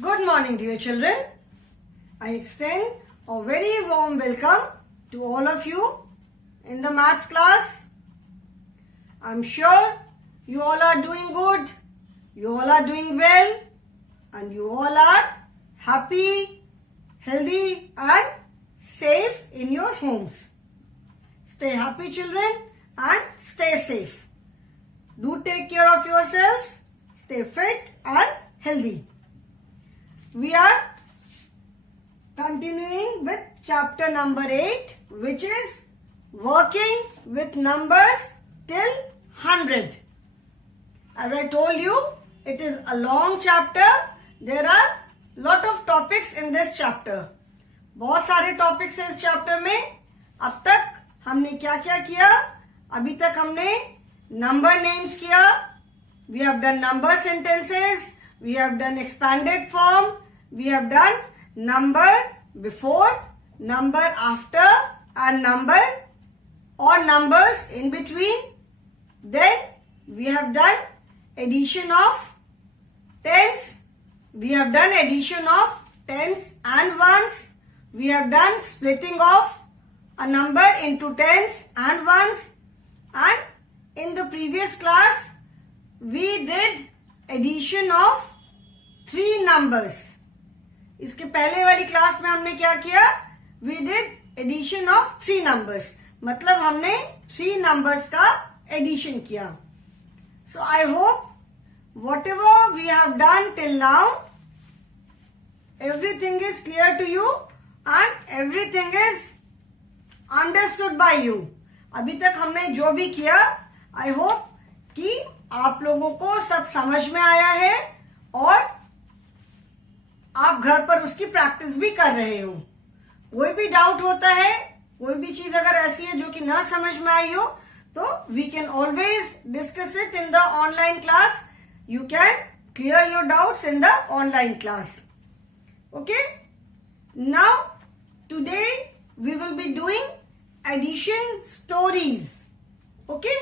Good morning, dear children. I extend a very warm welcome to all of you in the maths class. I'm sure you all are doing good, you all are doing well, and you all are happy, healthy, and safe in your homes. Stay happy, children, and stay safe. Do take care of yourselves, stay fit and healthy. We are continuing with chapter number 8, which is working with numbers till 100. As I told you, it is a long chapter. There are lot of topics in this chapter. बहुत सारे topics हैं इस chapter में. अब तक हमने क्या क्या किया? अभी तक हमने number names किया. We have done number sentences. We have done expanded form. We have done number before, number after, and number or numbers in between. Then we have done addition of tens. We have done addition of tens and ones. We have done splitting of a number into tens and ones. And in the previous class, we did addition of 3 numbers. इसके पहले वाली क्लास में हमने क्या किया? We did addition of 3 numbers. मतलब हमने 3 numbers का addition किया. So I hope whatever we have done till now, everything is clear to you and everything is understood by you. अभी तक हमने जो भी किया, I hope कि आप लोगों को सब समझ में आया है और आप घर पर उसकी प्रैक्टिस भी कर रहे हो. कोई भी डाउट होता है, कोई भी चीज अगर ऐसी है जो कि ना समझ में आई हो, तो we can always discuss it in the online class. You can clear your doubts in the online class. Okay, now today we will be doing addition stories. Okay,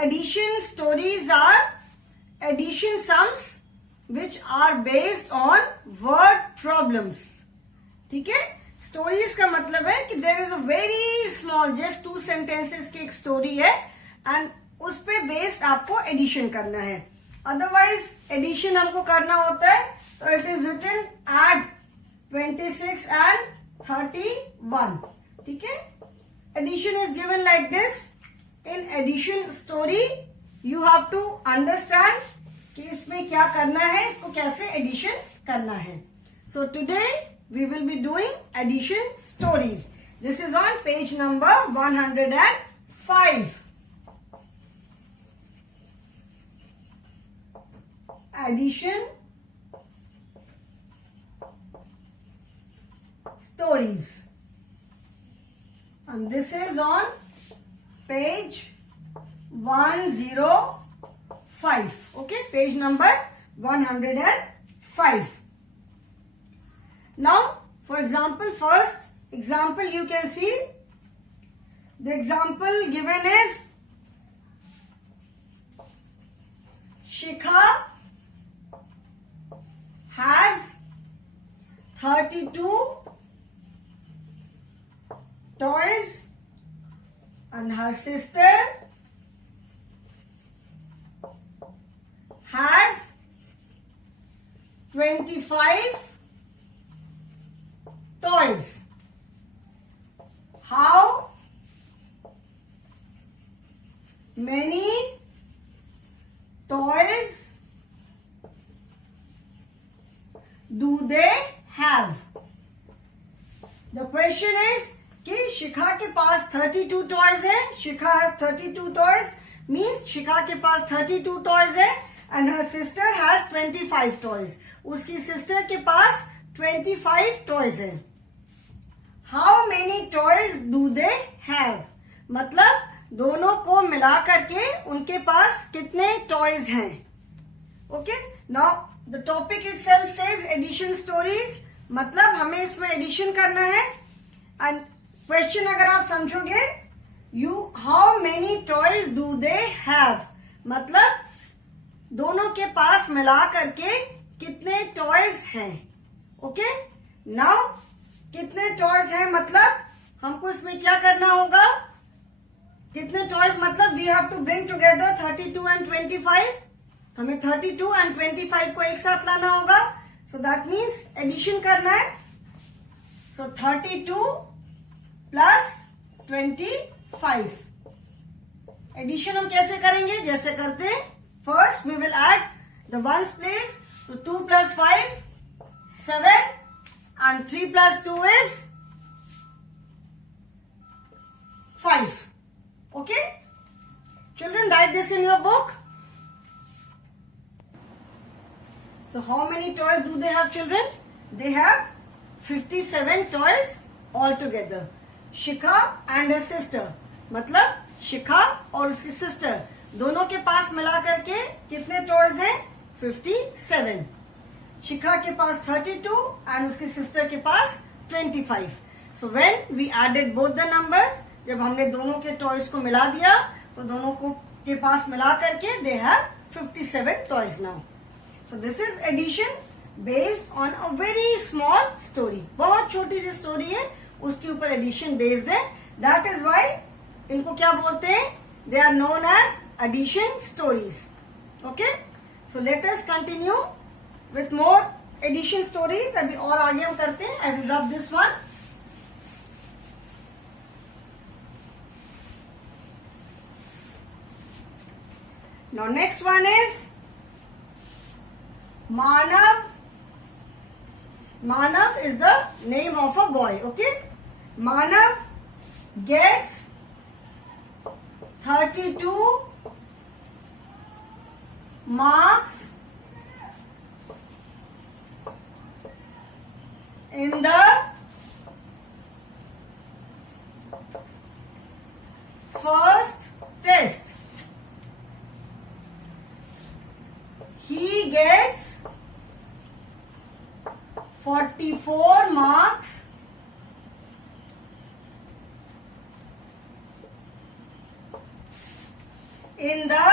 addition stories are addition sums which are based on word problems. ठीक है, stories का मतलब है कि there is a very small, just 2 sentences की एक story है and उस पे based आपको addition करना है. Otherwise addition हमको करना होता है तो it is written add 26 and 31. ठीक है, addition is given like this. In addition story, you have to understand कि इसमें क्या करना है, इसको कैसे addition करना है. So today we will be doing addition stories. This is on page number 105. Addition stories. And this is on page 105. Okay, page number 105. Now, for example, first example you can see. The example given is Shikha has 32 toys and her sister has 25 toys. How many toys do they have? The question is कि शिखा के पास 32 टॉयज है. शिखा हैज 32 toys means शिखा के पास 32 टॉयज है and her sister has 25 टॉयज. उसकी sister के पास 25 टॉयज है. How many toys do they have? मतलब दोनों को मिला करके उनके पास कितने टॉयज हैं. Okay, now the topic itself says addition stories. मतलब हमें इसमें एडिशन करना है एंड क्वेश्चन अगर आप समझोगे, how many toys do they have, मतलब दोनों के पास मिला करके कितने टॉयज हैं. ओके, नाउ कितने टॉयज हैं मतलब हमको इसमें क्या करना होगा. कितने टॉयज मतलब we have to bring together 32 and 25. हमें 32 एंड 25 को एक साथ लाना होगा. सो दैट मीन्स एडिशन करना है. सो 32 प्लस 25. एडिशन हम कैसे करेंगे, जैसे करते हैं. First we will add the ones place. तो 2 plus 5 7 and 3 plus 2 is 5. Okay, children, write this in your book. So how many toys do they have, children? They have 57 toys altogether. Shikha and her sister, मतलब शिखा और उसकी सिस्टर दोनों के पास मिला करके कितने टॉयज हैं, 57. शिखा के पास 32 एंड उसकी सिस्टर के पास 25. So when we added both the numbers, जब हमने दोनों के टॉयज को मिला दिया तो दोनों को के पास मिला करके they have 57 toys now. So this is addition based on a very small story. बहुत छोटी सी स्टोरी है, उसके ऊपर एडिशन बेस्ड है. दैट इज वाई इनको क्या बोलते हैं, they are known as addition stories. Okay, so let us continue with more addition stories. अभी और आगे हम करते हैं. I will rub this one. Now next one is Manav. Manav is the name of a boy. Okay, Manav gets 32 marks in the first test. He gets 44 marks in the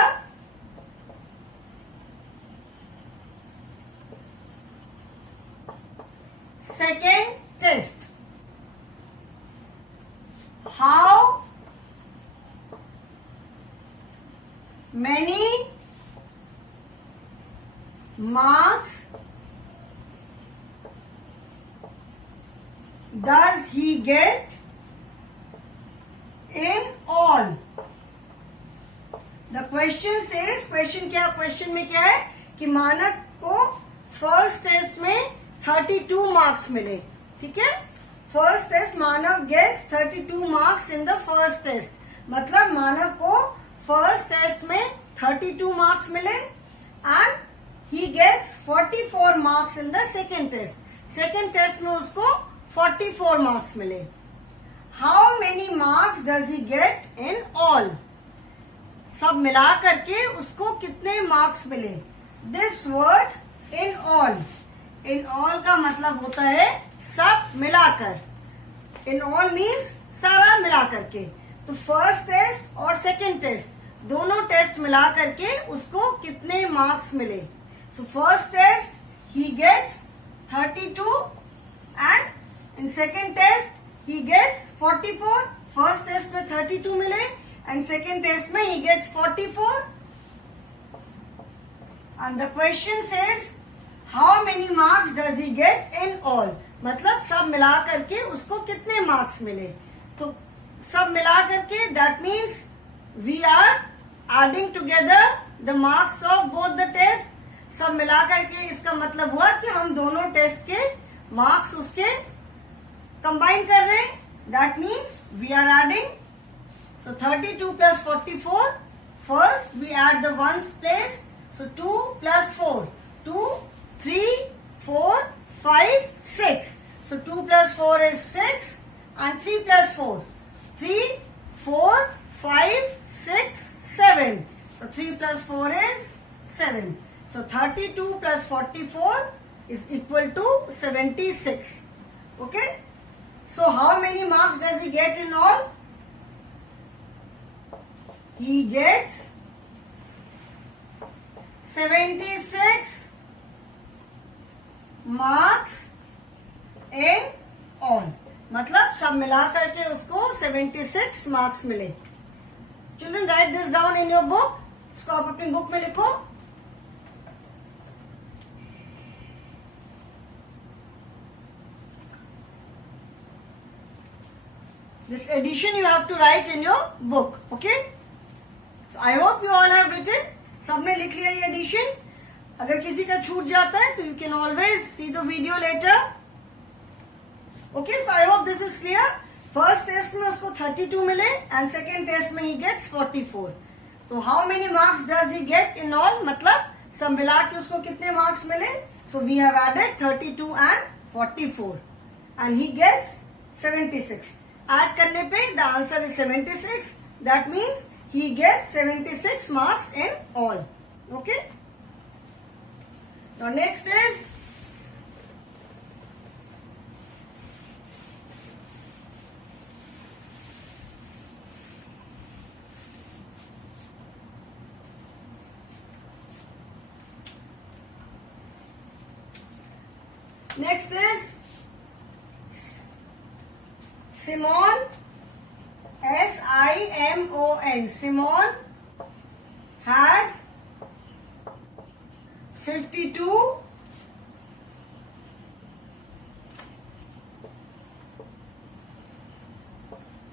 second test. How many marks does he get in all? The question says, question क्या, क्वेश्चन में क्या है कि मानव को first test में 32 marks मिले. ठीक है, first test Manav gets 32 marks in the first test. मतलब मानव को फर्स्ट टेस्ट में 32 मार्क्स मिले and he gets 44 marks in the second test. Second test में उसको 44 मार्क्स मिले. How many marks does he get in all? सब मिला करके उसको कितने मार्क्स मिले. This word in all, in all का मतलब होता है सब मिलाकर. इन ऑल मीन्स सारा मिला करके. तो फर्स्ट टेस्ट और सेकेंड टेस्ट दोनों टेस्ट मिला करके उसको कितने मार्क्स मिले. So first test he gets 32 and in second test he gets 44. First test में 32 मिले and second test mein he gets 44. And the question says how many marks does he get in all? मतलब सब मिला करके उसको कितने marks मिले. तो सब मिला करके that means we are adding together the marks of both the tests. सब मिला करके इसका मतलब हुआ कि हम दोनों टेस्ट के मार्क्स उसके कंबाइन कर रहे हैं. That means we are adding. So 32 plus 44. First we add the ones place. So 2 plus 4. 2, 3, 4, 5, 6. So 2 plus 4 is 6 and 3 plus 4. 3, 4, 5, 6, 7. So 3 plus 4 is 7. So 32 plus 44 is equal to 76. Okay. So how many marks does he get in all? He gets 76 marks in all. मतलब सब मिला करके उसको 76 मार्क्स मिले. Children right this down in your book. इसको आप अपनी book में लिखो. This addition you have to write in your book. Okay? So I hope you all have written. सबने लिख लिया ये addition. अगर किसी का छूट जाता है तो you can always see the video later. Okay, so I hope this is clear. First test में उसको 32 मिले and second test में he gets 44. तो how many marks does he get in all? मतलब सब मिला के उसको कितने marks मिले? So we have added 32 and 44 and he gets 76. Add करने पे the answer is 76. That means he gets 76 marks in all. Okay. Now next is Simon, S-I-M-O-N. Simon has 52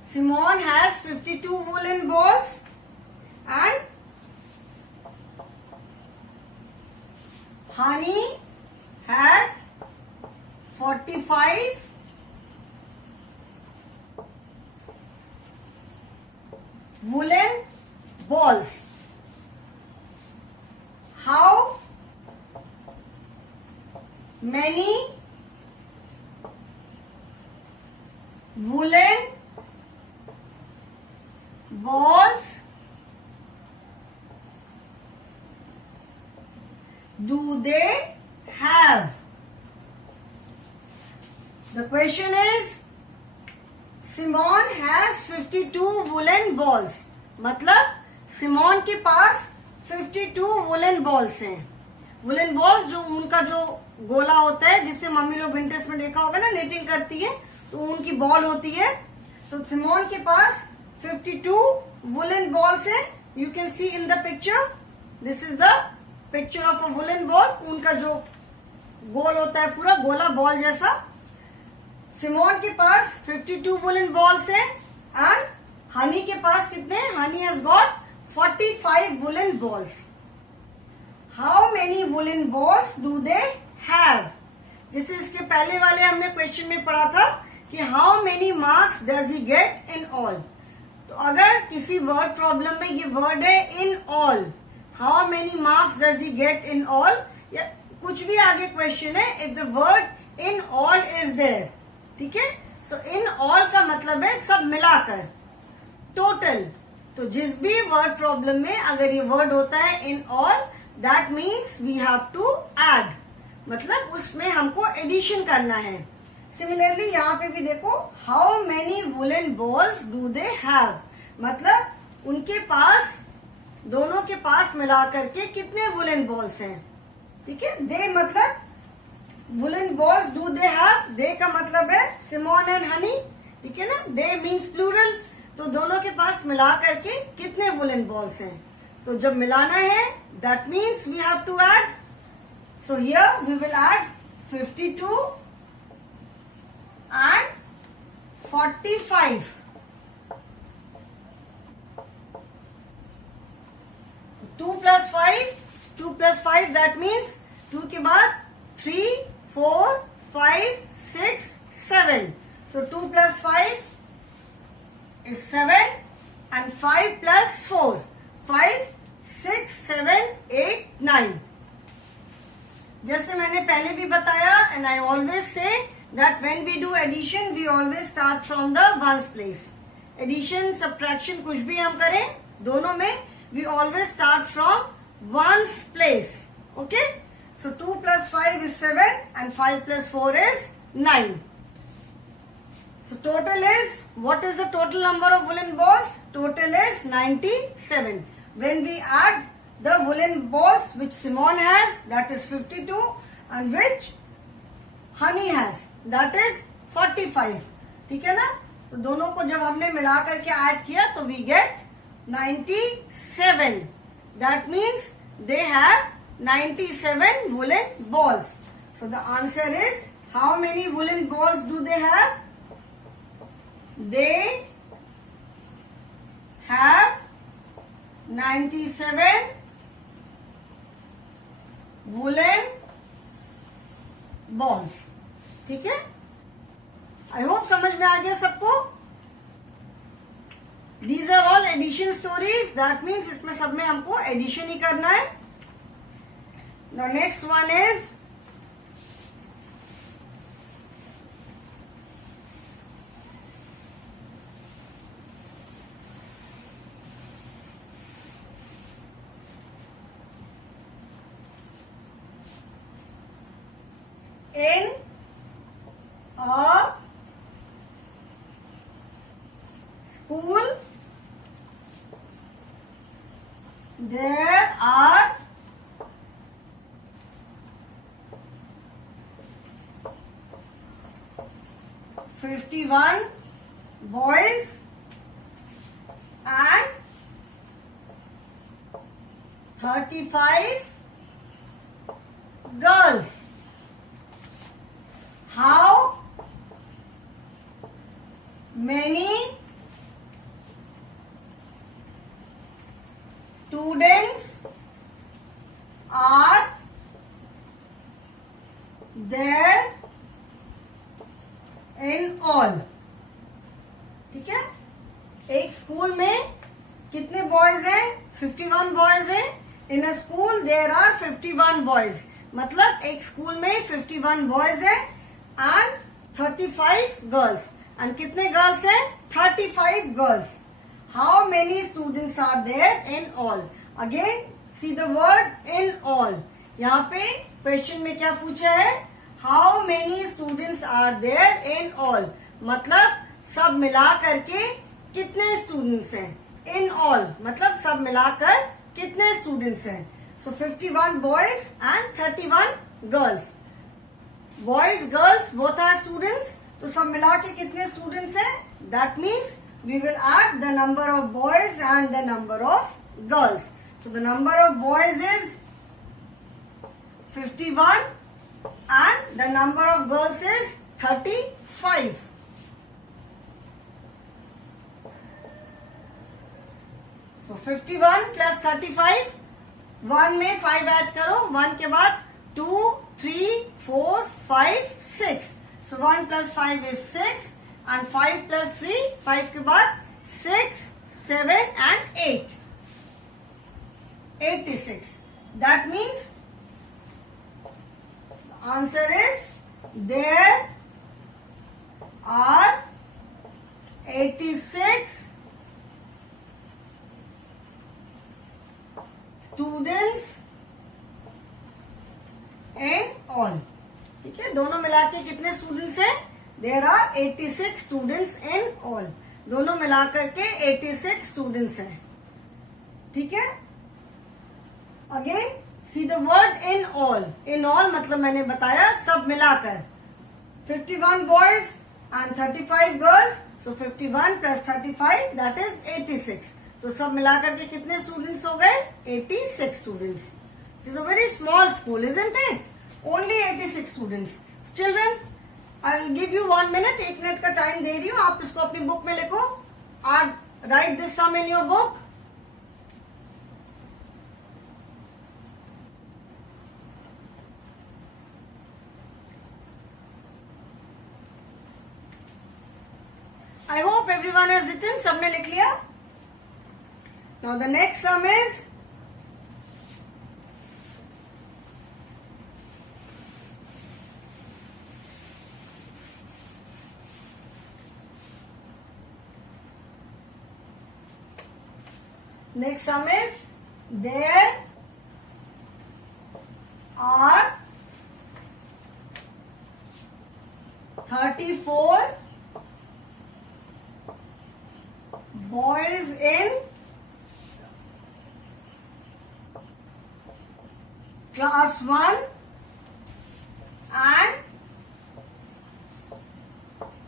Simon has 52 woolen balls and Hani has 45 woolen balls. How many woolen balls do they have? The question is Simon has 52 woolen balls. मतलब सिमोन के पास 52 woollen balls हैं. Woollen balls जो उनका जो गोला होता है जिससे मम्मी लोग विंटर्स में देखा होगा ना निटिंग करती है तो उनकी बॉल होती है. तो सिमोन के पास 52 वुलन बॉल्स है. You can see in the picture. This is the picture of a woollen ball. उनका जो गोल होता है पूरा गोला बॉल जैसा. सिमोन के पास 52 वुलन बॉल्स है एंड हनी के पास कितने? Honey has got 45 woollen balls. How many woollen balls do they have? जैसे इसके पहले वाले हमने क्वेश्चन में पढ़ा था कि how many marks does he get in all. तो अगर किसी वर्ड प्रॉब्लम में ये वर्ड है in all, how many marks does he get in all, या कुछ भी आगे क्वेश्चन है if the word in all is there. ठीक है. सो इन ऑल का मतलब है सब मिलाकर, टोटल. तो जिस भी वर्ड प्रॉब्लम में अगर ये वर्ड होता है in all that means we have to add. मतलब उसमें हमको एडिशन करना है. सिमिलरली यहाँ पे भी देखो how many woollen balls do they have. मतलब उनके पास दोनों के पास मिला करके कितने वुलन बॉल्स हैं. ठीक है. दे मतलब woollen balls do they have. They का मतलब है सिमोन एंड हनी. ठीक है ना. They means plural. तो दोनों के पास मिला करके कितने वुलन बॉल्स हैं. तो जब मिलाना है that means we have to add. So here we will add 52 and 45. 2 plus 5, 2 plus 5 that means 2 के बाद 3, 4, 5, 6, 7. So 2 plus 5 is 7 and 5 plus 4, 5, 6, 7, 8, 9. जैसे मैंने पहले भी बताया and I always say that when we do addition we always start from the ones place. Addition, subtraction कुछ भी हम करें दोनों में we always start from ones place. Okay? So 2 plus 5 is 7 and 5 plus 4 is 9. So total is, what is the total number of woolen balls? Total is 97. When we add the woolen balls which Simon has, that is 52, and which Honey has, that is 45. ठीक है ना? तो दोनों को जब हमने मिला करके ऐड किया तो we get 97. That means they have 97 woolen balls. So the answer is, how many woolen balls do they have? They have 97 woolen balls. ठीक है? आई होप समझ में आ गया सबको. These are all addition stories. That means इसमें सब में हमको एडिशन ही करना है. Now next one is in a school there are 51 boys and 35 girls. How many students are there in all? ठीक है? एक स्कूल में कितने बॉयज हैं? 51 बॉयज हैं. In a school there are 51 boys. मतलब एक स्कूल में 51 बॉयज हैं and 35 girls. And कितने गर्ल्स हैं? 35 girls. How many students are there in all? Again, see the word in all. यहाँ पे क्वेश्चन में क्या पूछा है? How many students are there in all? मतलब सब मिला करके कितने स्टूडेंट्स हैं? In all मतलब सब मिलाकर कितने स्टूडेंट्स हैं? So 51 boys and 31 girls. Boys, girls, both are students. तो सब मिला के कितने students हैं? That means we will add the number of boys and the number of girls. So the number of boys is 51 and the number of girls is 35. So 51 plus 35. 1 में 5 ऐड करो. 1 के बाद 2, 3, 4, 5, 6. So 1 plus 5 is 6 and 5 plus 3, 5 के बाद 6, 7 and 8. 86. That means the answer is there are 86 students in all. ठीक है? दोनों मिला के कितने स्टूडेंट्स हैं? There are 86 students in all. दोनों मिला करके 86 स्टूडेंट्स हैं. ठीक है? Again see the word in all. In all मतलब मैंने बताया सब मिलाकर. 51 boys and 35 girls. So 51 plus 35 that is 86. तो सब मिलाकर के कितने स्टूडेंट्स हो गए? 86 students. It is a very small school, isn't it? Only 86 students. Children, I will give you 1 minute. 1 मिनट का टाइम दे रही हूँ. आप इसको अपनी बुक में लिखो. Write this sum in your book. I hope everyone has written. सबने लिख लिया. Now the next sum is there are 34 boys in class 1 and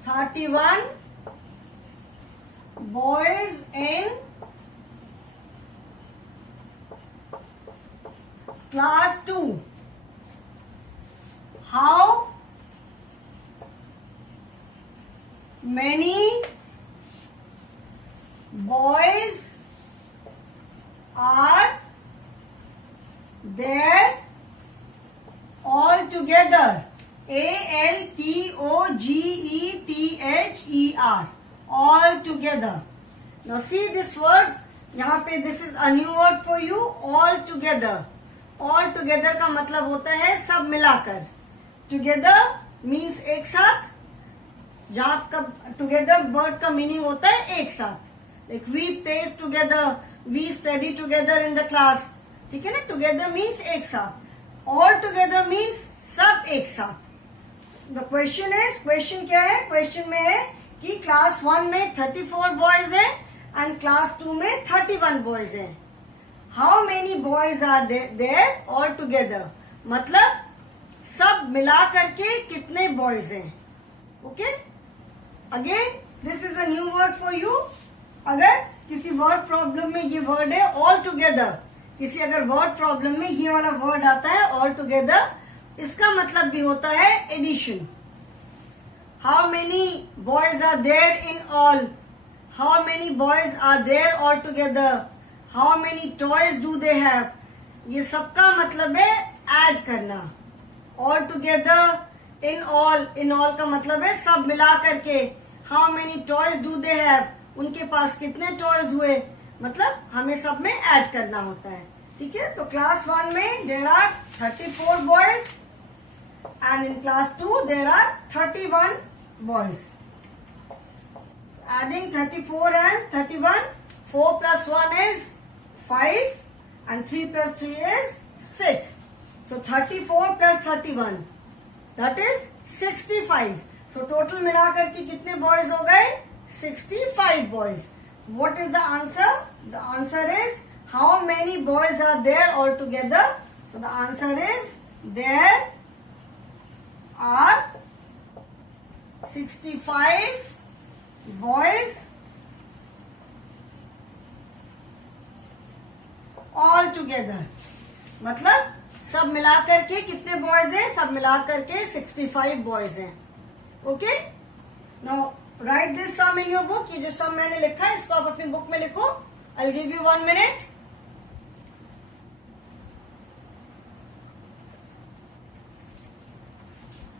31 boys in class 2. How many boys are there all together? ALTOGETHER, all together. Now see this word, यहाँ पे this is a new word for you, all together. All together का मतलब होता है सब मिलाकर. Together means एक साथ, जहाँ का together word का meaning होता है एक साथ. Like we play together, we study together in the class. ठीक है ना? Together means एक साथ. All together means सब एक साथ. The question is, question क्या है? Question में है कि क्लास 1 में 34 बॉयज हैं एंड क्लास 2 में 31 बॉयज हैं. How many boys are there all together, मतलब सब मिला करके कितने बॉयज हैं. Okay, again this is a new word for you. अगर किसी वर्ड प्रॉब्लम में ये वर्ड है ऑल टुगेदर, किसी अगर वर्ड प्रॉब्लम में ये वाला वर्ड आता है ऑल टुगेदर, इसका मतलब भी होता है addition. How many boys are there in all, how many boys are there all together, how many toys do they have, ये सबका मतलब है ऐड करना. ऑल टुगेदर, इन ऑल का मतलब है सब मिला करके. How many toys do they have, उनके पास कितने टॉयज हुए, मतलब हमें सब में ऐड करना होता है. ठीक है, तो क्लास 1 में there are 34 boys and in class 2 there are 31 boys. So adding 34 and 31, 4 plus 1 is 5 and 3 plus 3 is 6. So 34 plus 31, that is 65. So total मिलाकर के कितने boys हो गए? 65 boys. What is the answer? The answer is how many boys are there all together? So the answer is there are 65 boys all together. मतलब सब मिलाकर के कितने बॉयज हैं? सब मिलाकर के 65 बॉयज हैं. Okay, now write this sum in your book. ये जो सम मैंने लिखा है इसको आप अपनी बुक में लिखो. आई गिव यू 1 मिनट.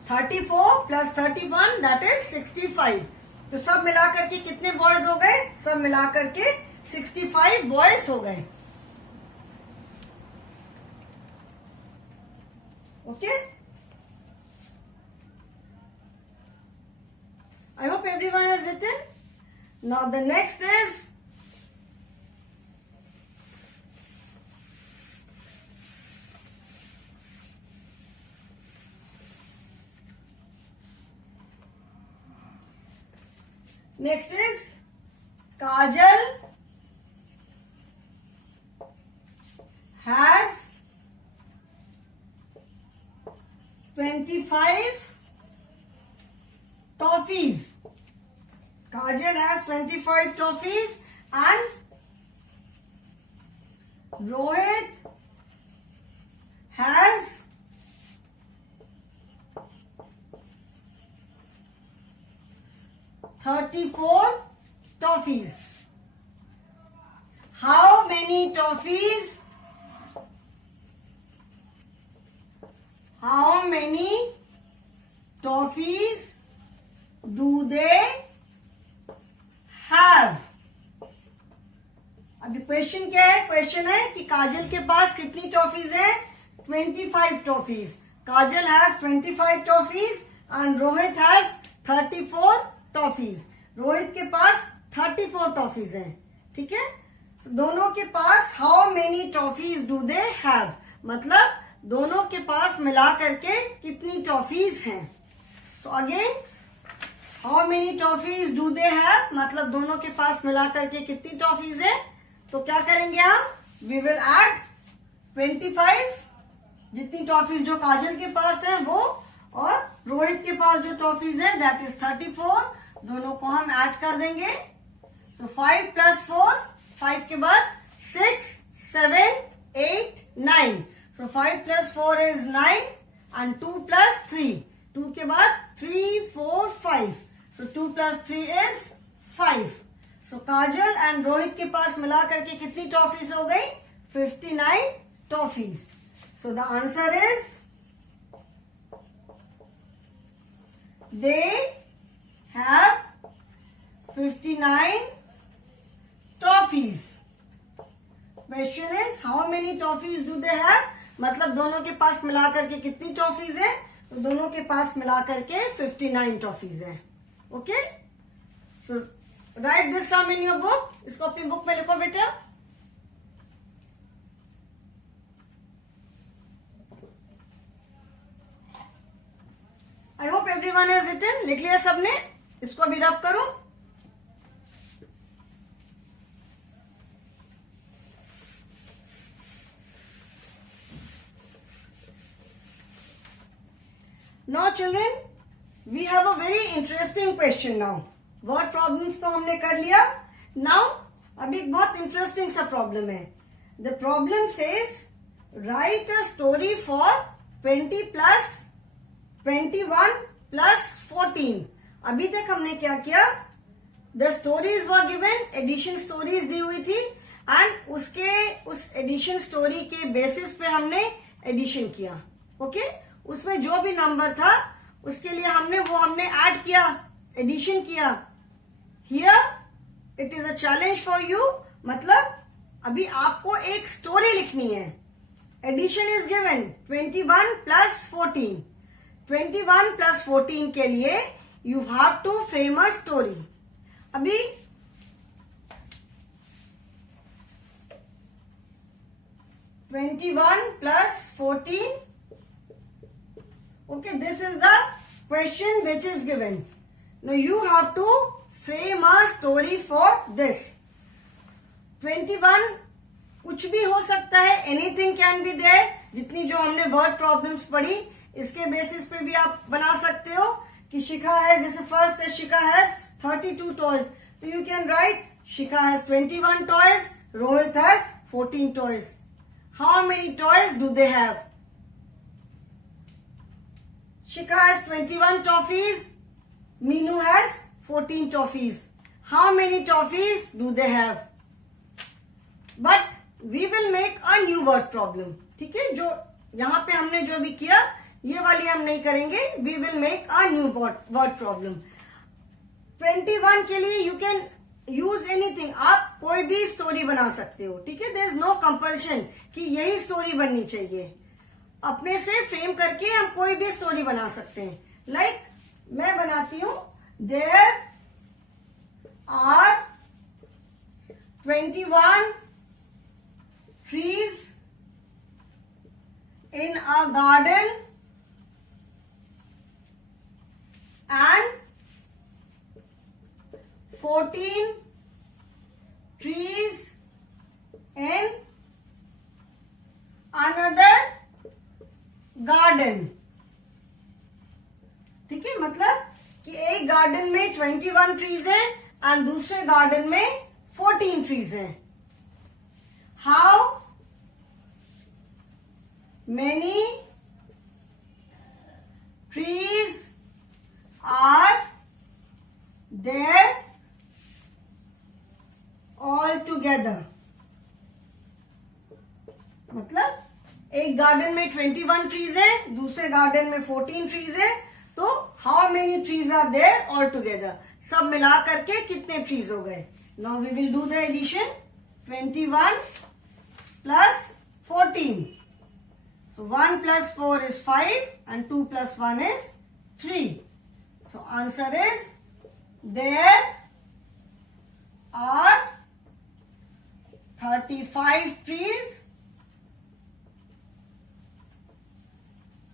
$34 plus 31 that is 65. तो सब मिलाकर के कितने बॉयज हो गए? सब मिलाकर के 65 बॉयज हो गए. Okay, I hope everyone has written. Now the next is Kajal has 25 toffees. Kajal has 25 toffees and Rohit has 34 toffees. How many toffees? How many toffees do they have? अभी क्वेश्चन क्या है? क्वेश्चन है कि काजल के पास कितनी टॉफीज है? 25 toffees. Kajal has 25 toffees and Rohit has 34 toffees. Rohit के पास 34 टॉफीज हैं. ठीक है, दोनों के पास how many toffees do they have, मतलब दोनों के पास मिला करके कितनी टॉफीज हैं. So again how many toffees do they have, मतलब दोनों के पास मिला करके कितनी टॉफीज है. तो क्या करेंगे हम? वी विल ऐड 25, जितनी टॉफीज जो काजल के पास है वो, और रोहित के पास जो टॉफीज है दैट इज 34, दोनों को हम ऐड कर देंगे। तो 5 + 4, 5 के बाद 6, 7, 8, 9। So 5 + 4 is 9 and 2 + 3, 2 के बाद 3, 4, 5। So 2 + 3 is 5। So काजल एंड रोहित के पास मिला करके कितनी टॉफीज हो गई? 59 toffees. So the answer is they have 59 toffees. Question is how many toffees do they have? मतलब दोनों के पास मिलाकर के कितनी टॉफीज है? तो दोनों के पास मिलाकर के 59 टॉफीज है। Okay, so write this sum in your book. इसको अपनी बुक में लिखो बेटा। I hope everyone has written. लिख लिया सबने? इसको भी रब करो। Now children, we have a very interesting question now. Word problems तो हमने कर लिया। Now अभी एक बहुत इंटरेस्टिंग सा प्रॉब्लम है। The problem says write a story for 20 + 21 + 14। अभी तक हमने क्या किया? The stories were given, addition stories दी हुई थी एंड उस एडिशन स्टोरी के बेसिस पे हमने एडिशन किया। ओके, उसमें जो भी नंबर था उसके लिए हमने ऐड किया, एडिशन किया। Here it is a challenge for you, मतलब अभी आपको एक स्टोरी लिखनी है। Addition is given 21 + 14। 21 + 14 के लिए you have to frame a story. अभी (21 + 14) Okay, this is the question which is given. Now you have to frame a story for this. 21 कुछ भी हो सकता है, anything can be there। जितनी जो हमने वर्ड प्रॉब्लम्स पढ़ी इसके बेसिस पे भी आप बना सकते हो कि शिखा है, जैसे फर्स्ट है शिखा हैज 32 टॉयज, तो यू कैन राइट शिखा हैज 21 टॉयज, रोहित हैज 14 toys. How many toys do they have? Shikha has 21 toffees. Meenu has 14 toffees. How many toffees do they have? But we will make a new word problem. ठीक है, जो यहाँ पे हमने जो भी किया ये वाली हम नहीं करेंगे। We will make a new word problem. 21 के लिए you can use anything. आप कोई भी स्टोरी बना सकते हो। ठीक है, there is no compulsion कि यही स्टोरी बननी चाहिए। अपने से फ्रेम करके हम कोई भी स्टोरी बना सकते हैं। लाइक मैं बनाती हूं, there are 21 trees in a garden and 14 trees in another garden. ठीक है, मतलब कि एक गार्डन में 21 ट्रीज हैं एंड दूसरे गार्डन में 14 ट्रीज हैं। How many trees are there all together? मतलब एक गार्डन में 21 ट्रीज है, दूसरे गार्डन में 14 ट्रीज है, तो how many trees are there all together? सब मिला करके कितने ट्रीज हो गए? Now we will do the addition. 21 + 14। So 1 + 4 is 5 and 2 + 1 is 3. So answer is there are 35 trees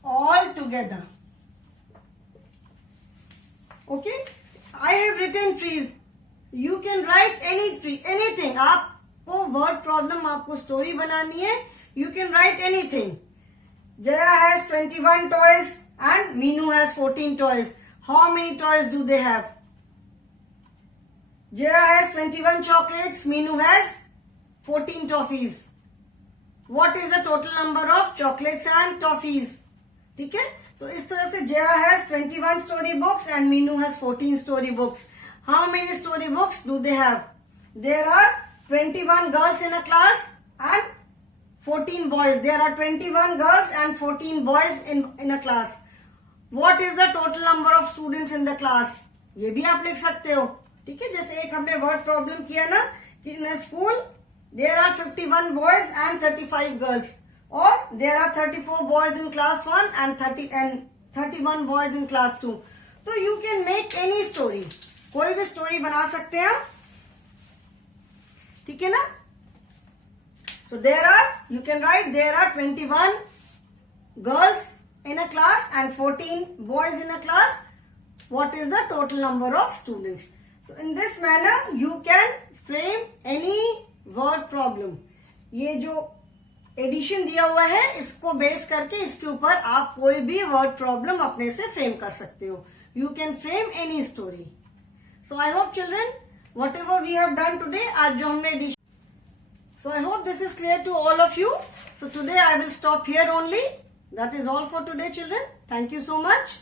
all together. Okay, I have written trees. You can write any tree, anything. आपको word problem, आपको स्टोरी बनानी है, you can write anything. Jaya has 21 toys. and Meenu has 14 toys. How many toys do they have? Jaya has 21 chocolates, Meenu has 14 toffees. What is the total number of chocolates and toffees? ठीक है, तो इस तरह से Jaya has 21 story books and Meenu has 14 story books. How many story books do they have? There are 21 girls in a class and 14 boys. There are 21 girls and 14 boys in a class. What is the total number of students in the class? ये भी आप लिख सकते हो. ठीक है, जैसे एक हमने वर्ड प्रॉब्लम किया ना कि इन a school there are 51 boys and 35 girls, or there are 34 boys in class 1 and 31 boys in class 2. So you can make any story. कोई भी story बना सकते हैं. ठीक है ना? So you can write there are 21 girls in a class and 14 boys in a class. What is the total number of students? So in this manner you can frame any word problem. ये जो एडिशन दिया हुआ है इसको बेस करके इसके ऊपर आप कोई भी वर्ड प्रॉब्लम अपने से फ्रेम कर सकते हो. You can frame any story. So I hope children whatever we have done today, आज जो हमने addition, so I hope this is clear to all of you. So today I will stop here only. That is all for today, children. Thank you so much.